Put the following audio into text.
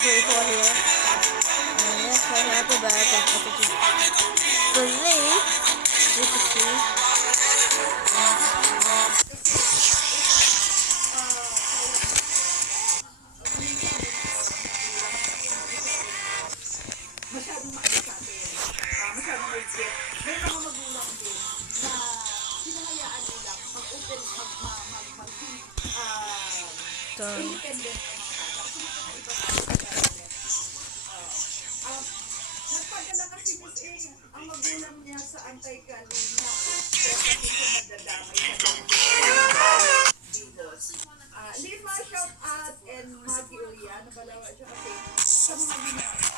Beautiful here. And yes, I have the back of the today, you can see. Masyadong maayos sa atin. Masyadong maigit. May mga magulang din na sinahayaan nila mag-open, independent ang mga bata. Kasi nakakaiba sa atin. Nagpagala kasi Miss A, ang magulang niya sa anti-kalina. Kaya kasi siya nagdadamay sa Jesus. Lima, shout out, and Maggie Ulia, nabalawa siya kasi sa mga ginawa.